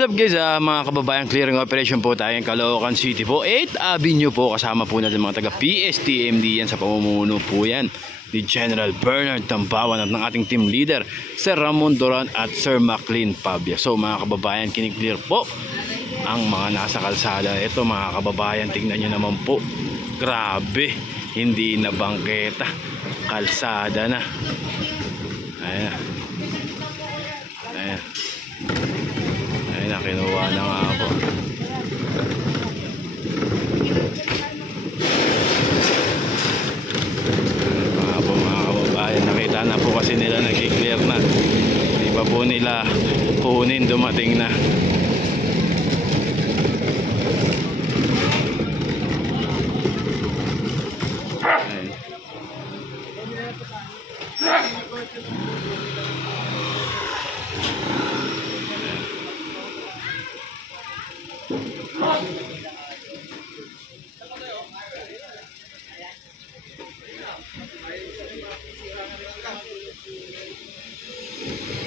What's up guys, mga kababayan, clearing operation po tayo ng Caloocan City po, 8th Avenue po. Kasama po natin mga taga PSTMD yan, sa pamumuno po yan ni General Bernard Tambawan at ng ating team leader Sir Ramon Duran at Sir Maclean Pabia. So mga kababayan, kiniklear po ang mga nasa kalsada. Ito mga kababayan, tingnan nyo naman po, grabe, hindi na bangketa, kalsada na. Ayan, ayan, ayan na, kinuha na nga po. Mga kababayan, nakita na po kasi nila nag-clear na, hindi pa po nila kunin, dumating na.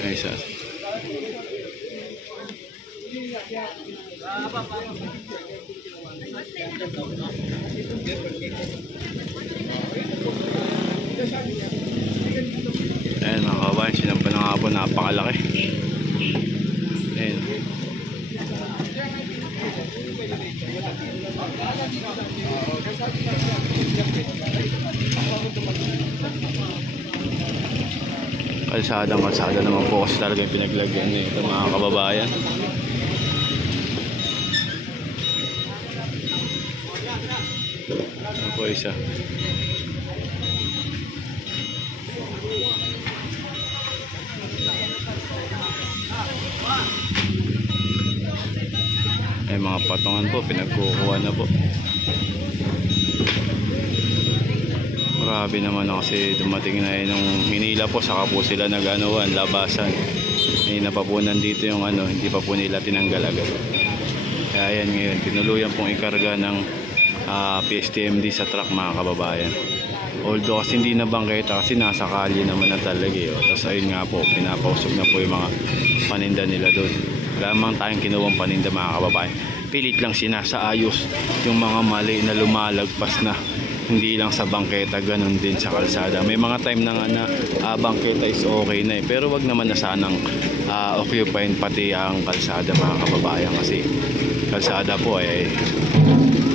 Nice. Ayan mga kababayan, sinampan na nga po, napakalaki. Ayan. Kalsada naman po kasi talaga yung pinaglagyan nito mga kababayan. Ano po isa? Ay mga patungan po, pinagkukuha na po. Grabe naman kasi dumating na nung Manila po, saka po sila nag-anuan, labasan. May napapunan dito yung ano, hindi pa po nila tinanggal agad. Kaya yan ngayon, tinuluyan pong ikarga ng PSTMD sa truck mga kababayan. Although kasi hindi na bangketa kasi nasa kalye naman na talaga eh. Tapos ayun nga po, pinapausog na po yung mga paninda nila doon. Lamang tayong kinuwang paninda mga kababayan. Pilit lang sinasaayos yung mga mali na lumalagpas na. Hindi lang sa bangketa, ganun din sa kalsada. May mga time na nga na bangketa is okay na eh. Pero wag naman na sanang occupying pati ang kalsada mga kababayan. Kasi kalsada po ay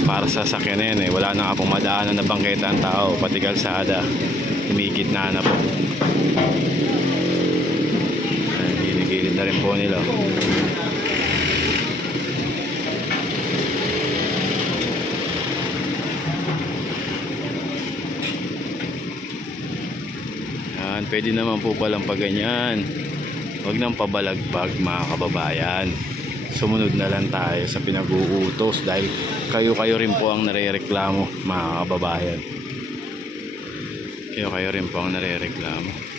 para sa sakyan na yan eh. Wala na nga pong madaanan na bangketa ang tao. Pati kalsada, humigit na po. Giligilid na rin po nila. Pwede naman po palang paganyan. Huwag nang pabalagpag mga kababayan. Sumunod na lang tayo sa pinag-uutos dahil kayo rin po ang narereklamo mga kababayan. Kayo rin po ang narereklamo.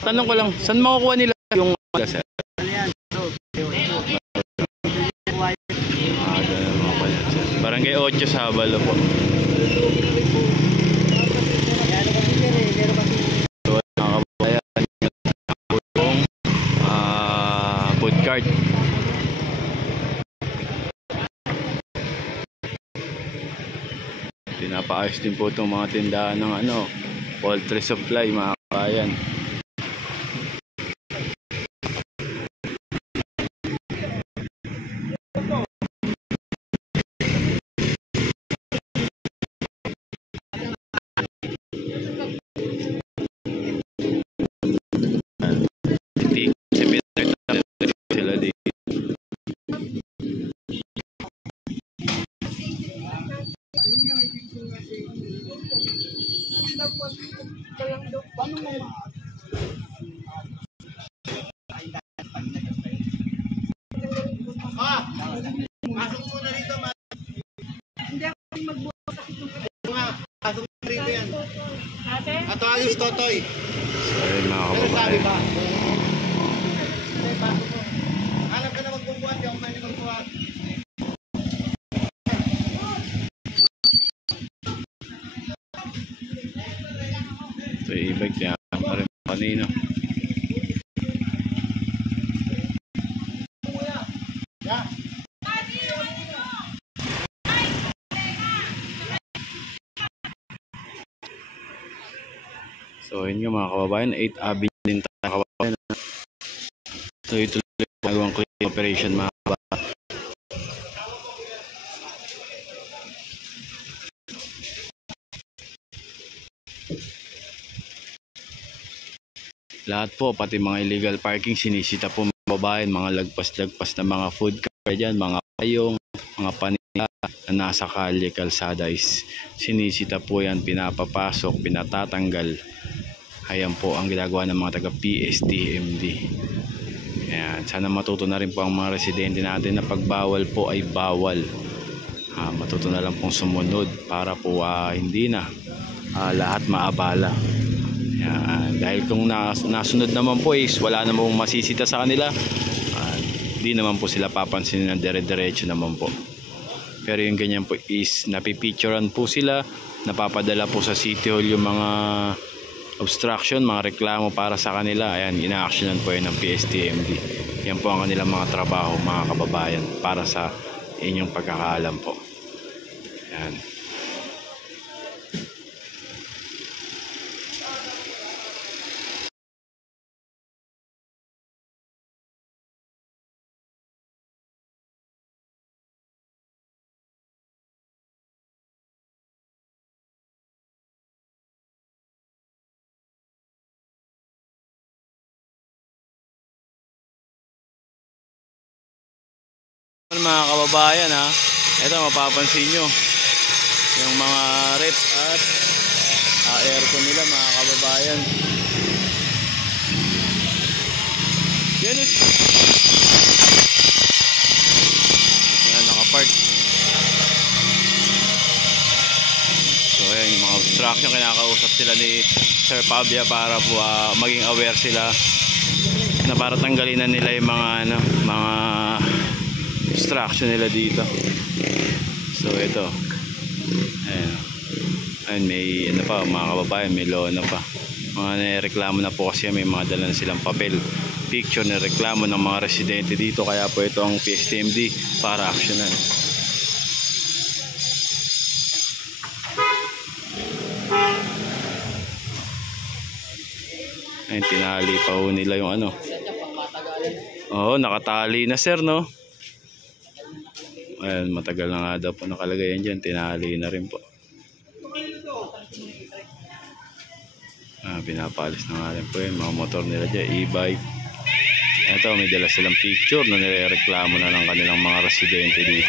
Tanong ko lang, saan makukuha nila yung sir? Barangay 8 Sabalo po. Food cart. Pinapaayos din po itong mga tindahan ng poultry supply mga kabayan. Pasok muna rito. Hindi ako magbukas. Ato ayos Totoy. So ayun mga kababayan. Alam ka na magbubuhat, di ako pwede magbuhat. So i-bike niya pa rin kanina. So yun nga mga kababayan, 8 Avenue din tayo kababayan. So ito yung magawang cleaning operation mga kababayan. Lahat po, pati mga illegal parking, sinisita po mga kababayan, mga lagpas-lagpas na mga food car dyan, mga payong, mga panila na nasa kalye, kalsada is sinisita po yan, pinapapasok, pinatatanggal. Ayan po ang ginagawa ng mga taga PSTMD. Ayan, sana matuto na rin po ang mga residente natin na pagbawal po ay bawal. Matuto na lang pong sumunod para po hindi na lahat maabala. Ayan, dahil kung nasunod naman po is wala namang masisita sa kanila, di naman po sila papansinin ng dire-diretso naman po. Pero yung ganyan po is napipicturean po sila, napapadala po sa City Hall yung mga obstruction, mga reklamo para sa kanila. Ayan, ina-actionan po yun ng PSTMD. Yan po ang kanilang mga trabaho mga kababayan para sa inyong pagkakaalam po. Ayan. Mga kababayan ito mapapansin nyo yung mga rep at aircon nila mga kababayan. Yan yan nakapark. So ayan yung mga obstruction, kinakausap sila ni Sir Pabia para po maging aware sila na para tanggalin na nila yung mga mga obstruction nila dito. So ito ayun, may pa mga kababayan, may lona pa, mga reklamo na po kasi may mga dala na silang papel, picture na reklamo ng mga residente dito, kaya po ito ang PSTMD para aksyonan. Ayun, tinali pa ho nila yung nakatali na sir, no? Ayan, matagal na nga daw po nakalagay yan dyan. Tinali na rin po. Pinapalis na nga rin po yung mga motor nila dyan, e-bike. Ito, may dala silang picture na nirereklamo na ng kanilang mga residente dito.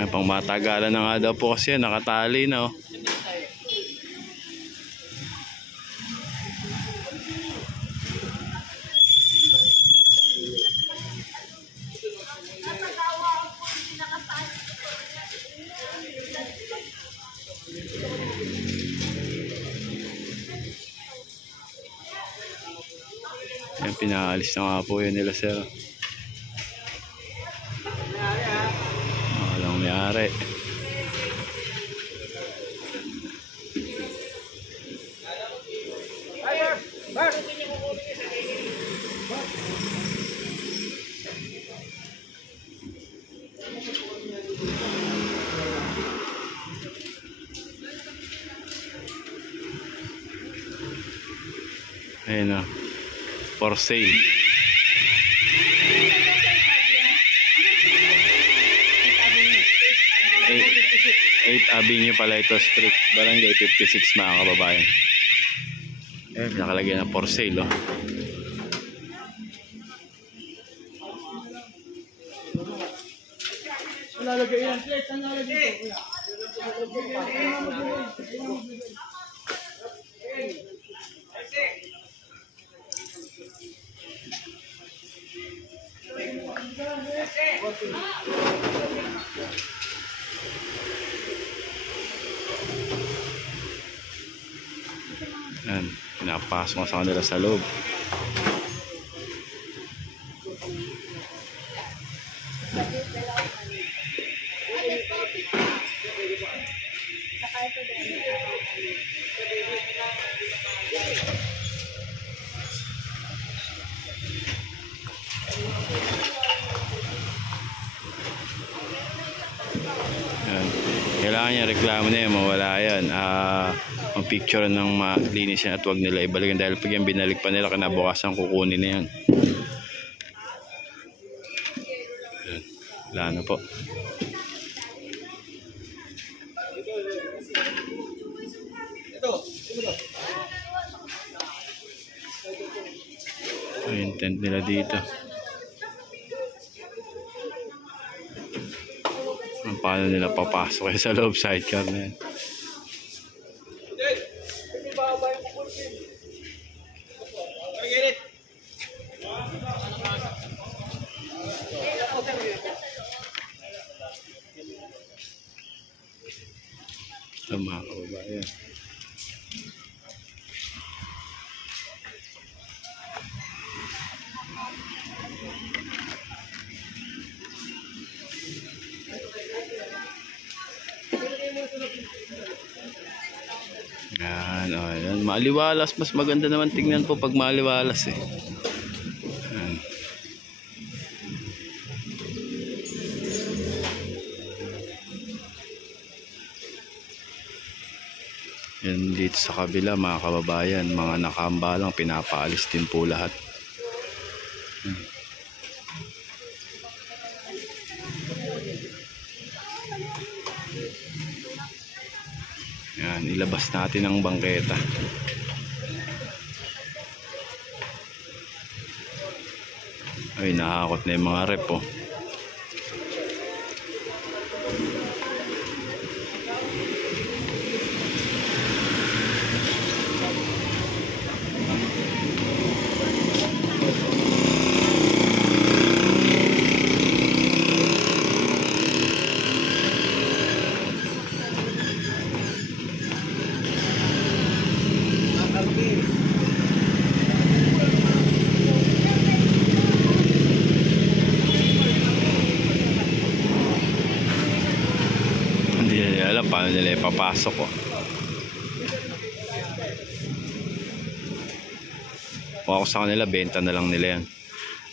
Ayan, pang matagalan na nga daw po kasi nakatali na Ayan, pinaalis na nga po yun nila sir. Walang mayari. Ayun for sale. 8 Avenue pala ito, street, barangay 56 mga kababayan. Nakalagay na for sale Lalagay yan, plate, ang lalagay ito. Yan, pinapasok ko sa kanila sa loob. Yan. Kailangan niya reklamo na yan, mawala yan. Ang picture ng malinis yan at huwag nila ibalikan dahil pag yan binalik pa nila kinabukasan kukunin na yan. Yan. Wala na po. Yung tent nila dito. Paano nila papasok sa loob sidecar na yan. Ito mga kababayan. Yan, oh, yan. Maliwalas, mas maganda naman tingnan po pag maliwalas eh. Yan. Yan dito sa kabila mga kababayan, mga nakaambalang pinapaalis din po lahat. Yan. Yan, ilabas natin ang bangketa. Ay, nakakot na yung mga rep oh. Hindi nila alam paano nila ipapasok oh. Kung ako sa kanila, benta na lang nila yan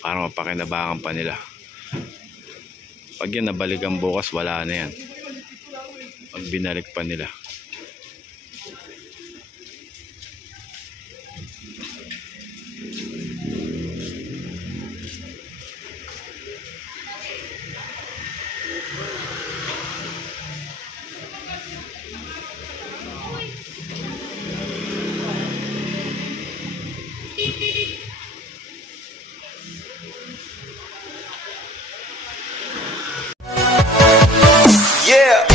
para mapakinabangan pa nila. Pag yan nabalikan bukas, wala na yan. Pag binalik pa nila. Yeah.